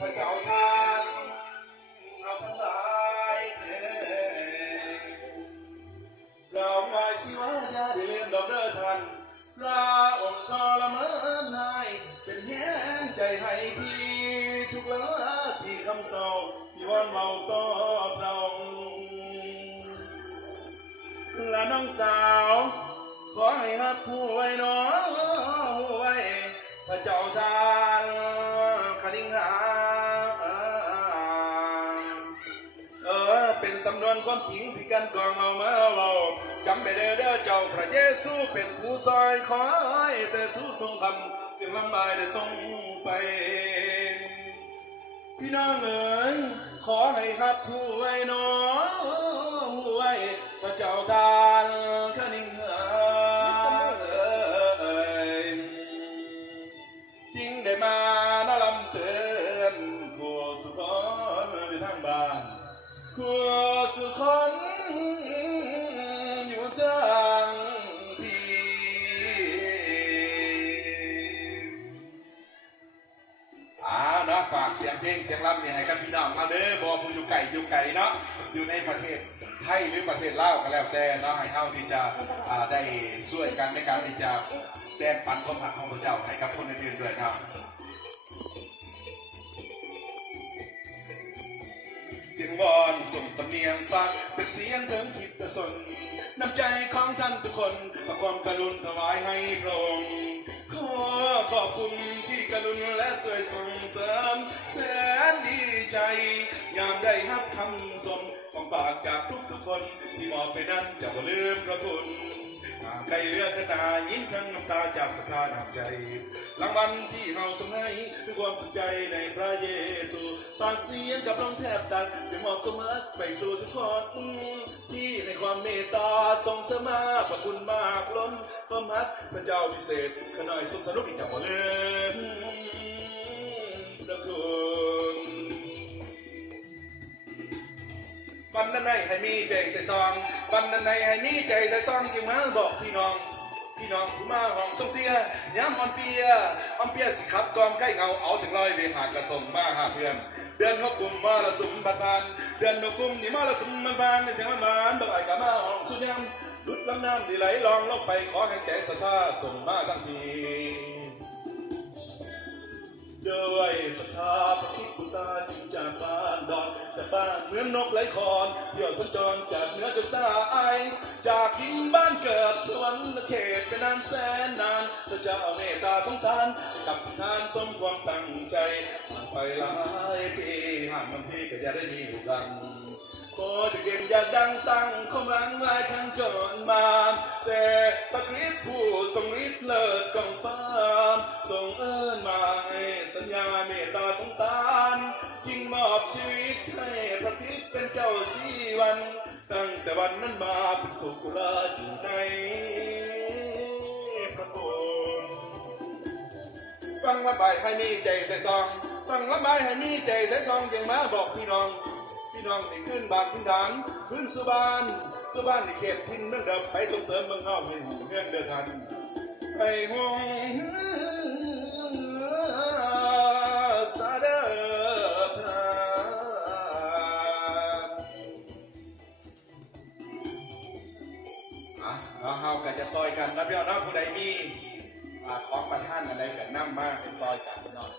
พระเจ้าทานเอาทั้งหลายเราไม่สิว่าอย่าได้ลืมดอกเด้อท่านพระองค์ทรมานให้เป็นแห้งใจให้พี่ทุกเวลาที่คำเศร้าพี่วอนเมาต่อพระองค์และน้องสาวขอให้ฮักผู้ไว้น้องผู้ไว้พระเจ้าทานคณิงหาเป็นสำนวนความจริงที่กันกองเอามาเว้าจำไปเด้อเจ้าพระเยซูเป็นผู้ซอยคอยแต่สู้ทรงทำสิ่งลำบากได้ทรงไปพี่น้องเอ๋ยขอให้ฮักผู้ไว้น้องผู้ไว้พระเจ้าทานคณิงหาจริงได้มาน้าลำเตือนผู้สุขในทางบ้านผู้สุขอยู่จังพี่เนาะฝากเสียงเพลงเสียงรำเนี่ยให้กับพี่น้องมาเด้อบอกผู้อยู่ไกลเนาะอยู่ในประเทศไทยหรือประเทศลาวก็แล้วแต่เนาะให้เฮาที่จะได้ช่วยกันในการที่จะแบ่งปันความรักของพระเจ้าให้กับคนอื่นๆด้วยครับเสียงบอลส่งสำเนียงฟังเป็นเสียงถึงคิดตะสนน้ำใจของท่านทุกคนประความกรุณถวายให้พระองค์ขอบคุณที่กรุณและช่วยส่งเสริมแสนดีใจยามได้รับคำส่งของปากจากทุกคนที่มอบไปนั้นจะบ่ลืมพระคุณใครเลือกขนายิ้มทั้งน้ำตาจากสถาน้ำใจรางวัลที่เราส่งให้คือความสุขใจในพระเยซูปากเสียงกับร้องแทบตัดจะมอบตัวมัดไปสู่ทุกคนที่ในความเมตตาทรงเสมาพระคุณมากล้นความรักพระเจ้าพิเศษขน่อยสุขสนุกอีกจังหวะเลยพระคุณวันนั้นให้มีใจใส่ซองวันนั้นให้มีใจใส่ซองจึงมาบอกพี่น้องผู้มาห้องส่งเสียย้ำอ่อนเปียสิครับกองใกล้เงาเอาสิ่งลอยเวหากระส่งมาหาเพื่อนเดือนหกกุมมาละสุมบานเดือนหกกุมนี่มาละสุมบานในเสียงบานบอกไอ้กะมาห้องสุดยำดุดลำน้ำที่ไหลลองลงไปขอให้แก่ศรัทธาส่งมาทั้งทีด้วยศรัทธาพระคิดกุตาจึงจากบ้านดอกจากบ้านเหมือนนกไหลคอนเดี่ยวสัญจรจากเหนือจนใต้จากดินบ้านเกิดสวรรค์เขตเป็นนานแสนนานพระเจ้าเมตตาสงสารกับทานสมความตั้งใจมันไปหลายปีห่างมันพี่ก็จะได้มีอยู่กันโอ้จะเด่นอยากดังตั้งความหวังหลายครั้งจนมาแต่พระคริสต์ผู้ทรงฤทธิ์เลิศกองฟ้าทรงเอิ้นมาให้สัญญาเมตตาสงสารยิ่งมอบชีวิตให้พระคริสต์เป็นเจ้าชีวันตั้งแต่วันนั้นมาเป็นสุขลาอยู่ในพระคุณฟังละบายให้มีใจใส่ซองฟังละบายให้มีใจใส่ซองยังมาบอกพี่น้องที่ขึ้นบ้านขึ้นฐานขึ้นสุบานที่เขตทิ้งเมืองเดิมไปส่งเสริมเมืองเฮาให้เมืองเดินทันไปห้องสาเดอเฮาก็จะซอยกันนะพี่น้องผู้ใดมีของประทานอะไรกันนำมาเป็นซอยกันพี่น้อง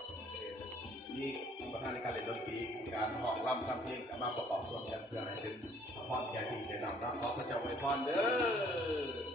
มีประธานในการเล่นดนตรีการห้องร่ำทำเพลงมาประกอบส่วนกันเพื่อให้เป็นพรแก่ที่จะนำรับขอพระเจ้าอวยพรเด้อ